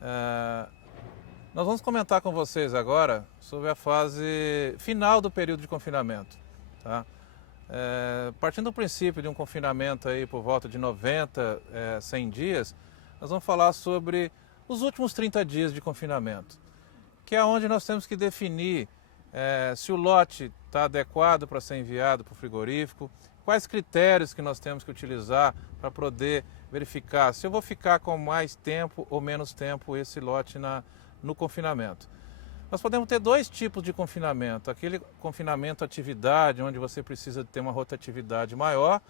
Nós vamos comentar com vocês agora sobre a fase final do período de confinamento. Tá? Partindo do princípio de um confinamento aí por volta de 90, 100 dias, nós vamos falar sobre os últimos 30 dias de confinamento, que é onde nós temos que definir se o lote está adequado para ser enviado para o frigorífico, quais critérios que nós temos que utilizar para poder verificar se eu vou ficar com mais tempo ou menos tempo esse lote no confinamento. Nós podemos ter dois tipos de confinamento, aquele confinamento atividade, onde você precisa ter uma rotatividade maior,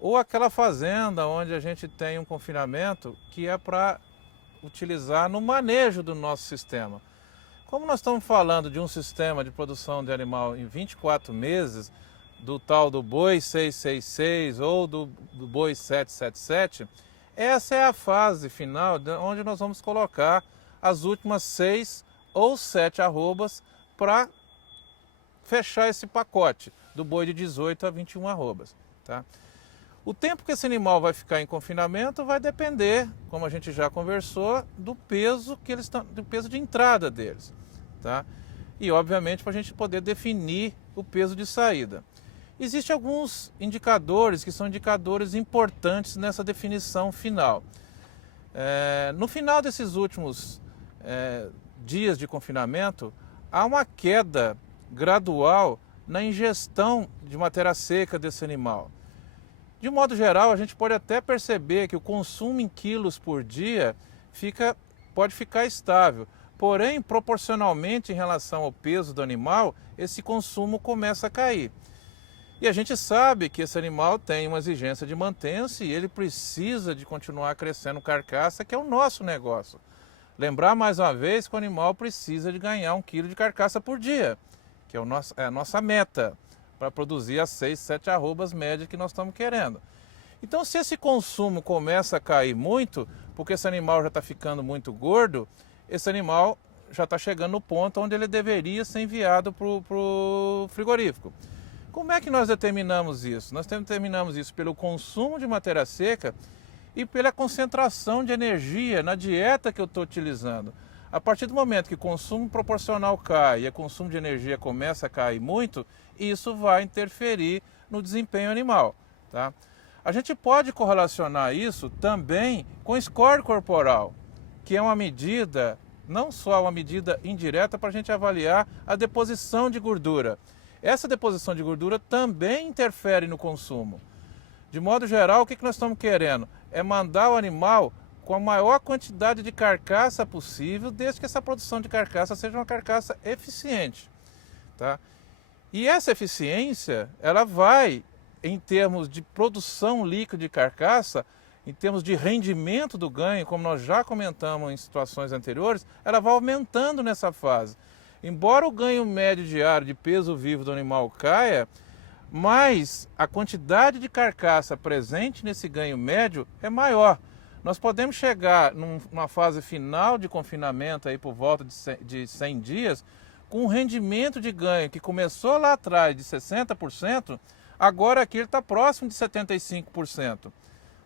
ou aquela fazenda onde a gente tem um confinamento que é para utilizar no manejo do nosso sistema. Como nós estamos falando de um sistema de produção de animal em 24 meses, do tal do boi 666 ou do boi 777, essa é a fase final onde nós vamos colocar as últimas 6 ou 7 arrobas para fechar esse pacote do boi de 18 a 21 arrobas. Tá? O tempo que esse animal vai ficar em confinamento vai depender, como a gente já conversou, do peso do peso de entrada deles. Tá? E obviamente para a gente poder definir o peso de saída. Existem alguns indicadores que são indicadores importantes nessa definição final. No final desses últimos dias de confinamento, há uma queda gradual na ingestão de matéria seca desse animal. De modo geral, a gente pode até perceber que o consumo em quilos por dia pode ficar estável. Porém, proporcionalmente em relação ao peso do animal, esse consumo começa a cair. E a gente sabe que esse animal tem uma exigência de mantença e ele precisa de continuar crescendo carcaça, que é o nosso negócio. Lembrar mais uma vez que o animal precisa de ganhar 1 quilo de carcaça por dia, que é a nossa meta, para produzir as 6, 7 arrobas médias que nós estamos querendo. Então, se esse consumo começa a cair muito, porque esse animal já está ficando muito gordo, esse animal já está chegando no ponto onde ele deveria ser enviado para o frigorífico. Como é que nós determinamos isso? Nós determinamos isso pelo consumo de matéria seca e pela concentração de energia na dieta que eu estou utilizando. A partir do momento que o consumo proporcional cai e o consumo de energia começa a cair muito, isso vai interferir no desempenho animal. Tá? A gente pode correlacionar isso também com score corporal, que é uma medida, não só uma medida indireta para a gente avaliar a deposição de gordura. Essa deposição de gordura também interfere no consumo. De modo geral, o que nós estamos querendo? É mandar o animal com a maior quantidade de carcaça possível, desde que essa produção de carcaça seja uma carcaça eficiente. Tá? E essa eficiência, ela vai, em termos de produção líquida de carcaça, em termos de rendimento do ganho, como nós já comentamos em situações anteriores, ela vai aumentando nessa fase. Embora o ganho médio diário de peso vivo do animal caia, mas a quantidade de carcaça presente nesse ganho médio é maior. Nós podemos chegar numa fase final de confinamento aí por volta de 100 dias, com um rendimento de ganho que começou lá atrás de 60%, agora aqui ele está próximo de 75%.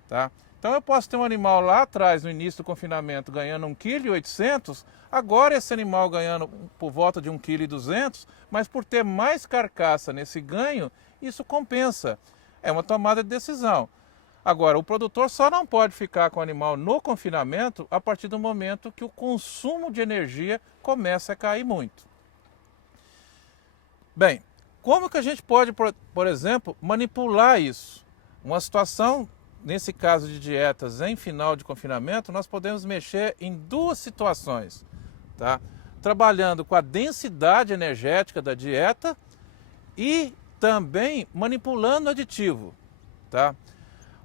Tá? Então eu posso ter um animal lá atrás, no início do confinamento, ganhando 1,8 kg, agora esse animal ganhando por volta de 1,2 kg, mas por ter mais carcaça nesse ganho, isso compensa. É uma tomada de decisão. Agora, o produtor só não pode ficar com o animal no confinamento a partir do momento que o consumo de energia começa a cair muito. Bem, como que a gente pode, por exemplo, manipular isso? Uma situação, nesse caso de dietas em final de confinamento, nós podemos mexer em duas situações. Tá? Trabalhando com a densidade energética da dieta e também manipulando aditivo. Tá?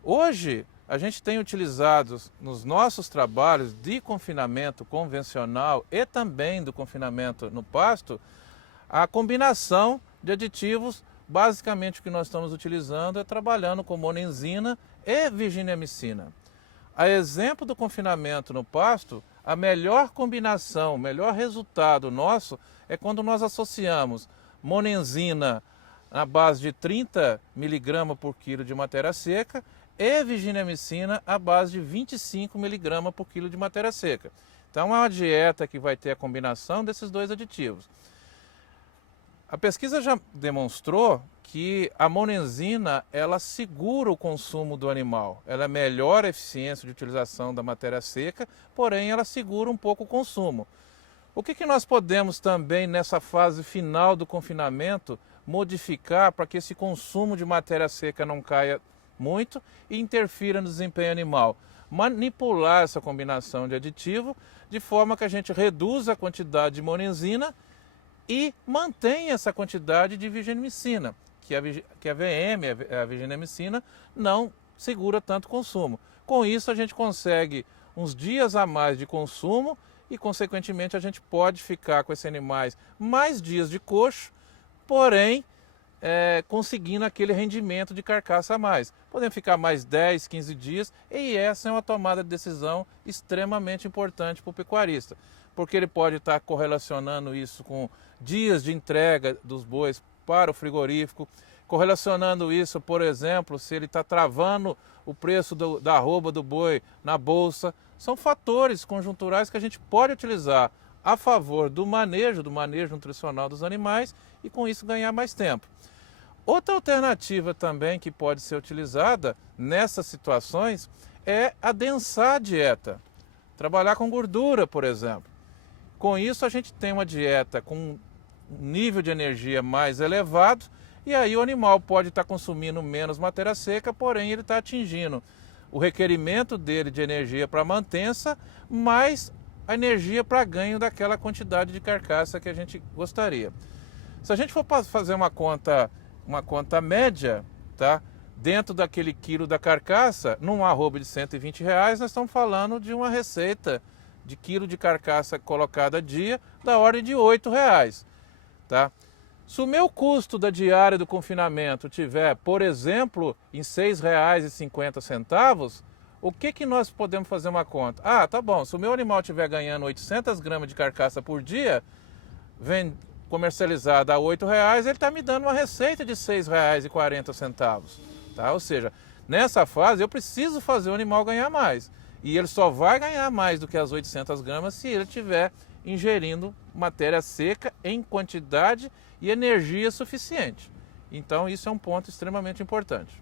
Hoje, a gente tem utilizado nos nossos trabalhos de confinamento convencional e também do confinamento no pasto, a combinação de aditivos. Basicamente o que nós estamos utilizando é trabalhando com monenzina e virginiamicina. A exemplo do confinamento no pasto, a melhor combinação, o melhor resultado nosso é quando nós associamos monenzina na base de 30 mg por quilo de matéria seca e virginiamicina à base de 25 mg por quilo de matéria seca. Então é uma dieta que vai ter a combinação desses dois aditivos. A pesquisa já demonstrou que a monenzina, ela segura o consumo do animal. Ela melhora a eficiência de utilização da matéria seca, porém ela segura um pouco o consumo. O que nós podemos também, nessa fase final do confinamento, modificar para que esse consumo de matéria seca não caia muito e interfira no desempenho animal? Manipular essa combinação de aditivo de forma que a gente reduza a quantidade de monenzina e mantenha essa quantidade de virgenemicina, que a VM, a virgenemicina, não segura tanto consumo. Com isso a gente consegue uns dias a mais de consumo e, consequentemente, a gente pode ficar com esses animais mais dias de coxo, porém conseguindo aquele rendimento de carcaça a mais. Podemos ficar mais 10, 15 dias e essa é uma tomada de decisão extremamente importante para o pecuarista, porque ele pode estar correlacionando isso com dias de entrega dos bois para o frigorífico, correlacionando isso, por exemplo, se ele está travando o preço da arroba do boi na bolsa. São fatores conjunturais que a gente pode utilizar a favor do manejo nutricional dos animais e com isso ganhar mais tempo. Outra alternativa também que pode ser utilizada nessas situações é adensar a dieta. Trabalhar com gordura, por exemplo. Com isso a gente tem uma dieta com um nível de energia mais elevado e aí o animal pode estar consumindo menos matéria seca, porém ele está atingindo o requerimento dele de energia para mantença, mais a energia para ganho daquela quantidade de carcaça que a gente gostaria. Se a gente for fazer uma conta média, tá? Dentro daquele quilo da carcaça, num arroba de R$120, nós estamos falando de uma receita de quilo de carcaça colocada a dia da ordem de R$8, tá? Se o meu custo da diária do confinamento tiver, por exemplo, em R$6,50, o que nós podemos fazer uma conta? Ah, tá bom, se o meu animal estiver ganhando 800 gramas de carcaça por dia, comercializada a R$8, ele está me dando uma receita de R$6,40, tá? Ou seja, nessa fase eu preciso fazer o animal ganhar mais. E ele só vai ganhar mais do que as 800 gramas se ele estiver ingerindo matéria seca em quantidade e energia suficiente. Então isso é um ponto extremamente importante.